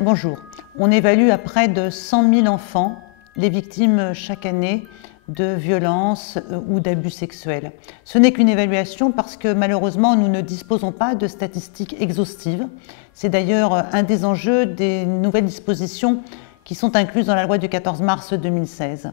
Bonjour. On évalue à près de 100 000 enfants les victimes chaque année de violences ou d'abus sexuels. Ce n'est qu'une évaluation parce que malheureusement nous ne disposons pas de statistiques exhaustives. C'est d'ailleurs un des enjeux des nouvelles dispositions qui sont incluses dans la loi du 14 mars 2016.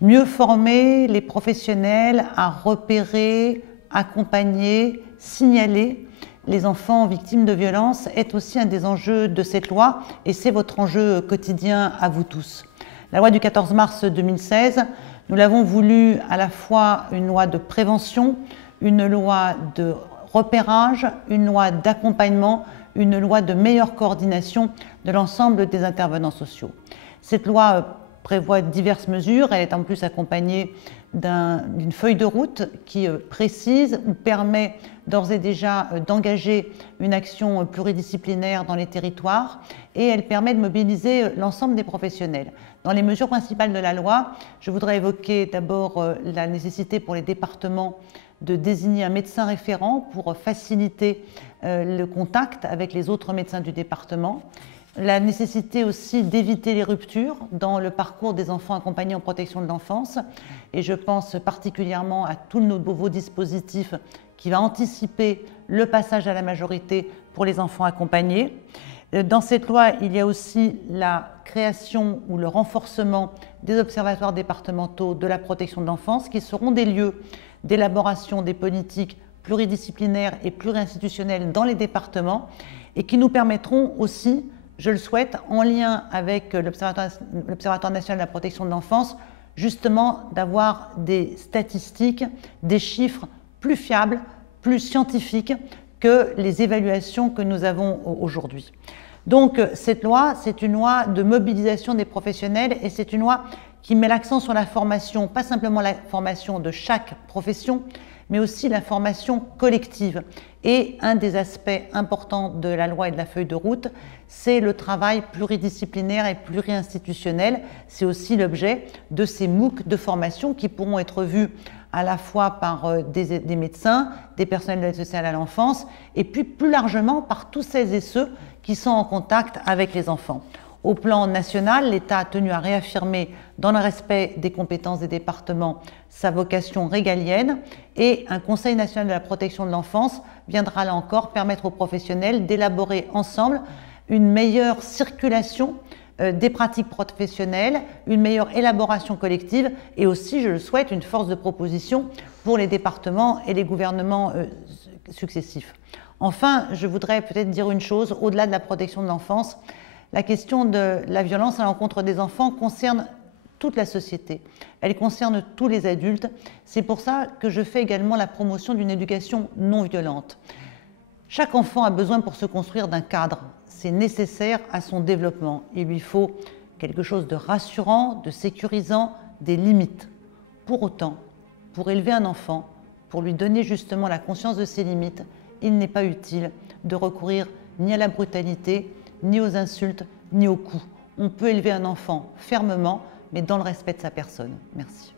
Mieux former les professionnels à repérer, accompagner, signaler les enfants victimes de violences est aussi un des enjeux de cette loi et c'est votre enjeu quotidien à vous tous. La loi du 14 mars 2016, nous l'avons voulu à la fois une loi de prévention, une loi de repérage, une loi d'accompagnement, une loi de meilleure coordination de l'ensemble des intervenants sociaux. Cette loi prévoit diverses mesures, elle est en plus accompagnée d'une feuille de route qui précise ou permet d'ores et déjà d'engager une action pluridisciplinaire dans les territoires et elle permet de mobiliser l'ensemble des professionnels. Dans les mesures principales de la loi, je voudrais évoquer d'abord la nécessité pour les départements de désigner un médecin référent pour faciliter le contact avec les autres médecins du département. La nécessité aussi d'éviter les ruptures dans le parcours des enfants accompagnés en protection de l'enfance. Et je pense particulièrement à tout le nouveau dispositif qui va anticiper le passage à la majorité pour les enfants accompagnés. Dans cette loi, il y a aussi la création ou le renforcement des observatoires départementaux de la protection de l'enfance qui seront des lieux d'élaboration des politiques pluridisciplinaires et plurinstitutionnelles dans les départements et qui nous permettront aussi, je le souhaite, en lien avec l'Observatoire national de la protection de l'enfance, justement d'avoir des statistiques, des chiffres plus fiables, plus scientifiques que les évaluations que nous avons aujourd'hui. Donc cette loi, c'est une loi de mobilisation des professionnels et c'est une loi qui met l'accent sur la formation, pas simplement la formation de chaque profession, mais aussi la formation collective. Et un des aspects importants de la loi et de la feuille de route, c'est le travail pluridisciplinaire et pluriinstitutionnel. C'est aussi l'objet de ces MOOC de formation qui pourront être vus à la fois par des médecins, des personnels de l'aide sociale à l'enfance, et puis plus largement par tous celles et ceux qui sont en contact avec les enfants. Au plan national, l'État a tenu à réaffirmer, dans le respect des compétences des départements, sa vocation régalienne et un Conseil national de la protection de l'enfance viendra là encore permettre aux professionnels d'élaborer ensemble une meilleure circulation des pratiques professionnelles, une meilleure élaboration collective et aussi, je le souhaite, une force de proposition pour les départements et les gouvernements successifs. Enfin, je voudrais peut-être dire une chose, au-delà de la protection de l'enfance, la question de la violence à l'encontre des enfants concerne toute la société. Elle concerne tous les adultes. C'est pour ça que je fais également la promotion d'une éducation non violente. Chaque enfant a besoin pour se construire d'un cadre. C'est nécessaire à son développement. Il lui faut quelque chose de rassurant, de sécurisant, des limites. Pour autant, pour élever un enfant, pour lui donner justement la conscience de ses limites, il n'est pas utile de recourir ni à la brutalité, ni aux insultes, ni aux coups. On peut élever un enfant fermement, mais dans le respect de sa personne. Merci.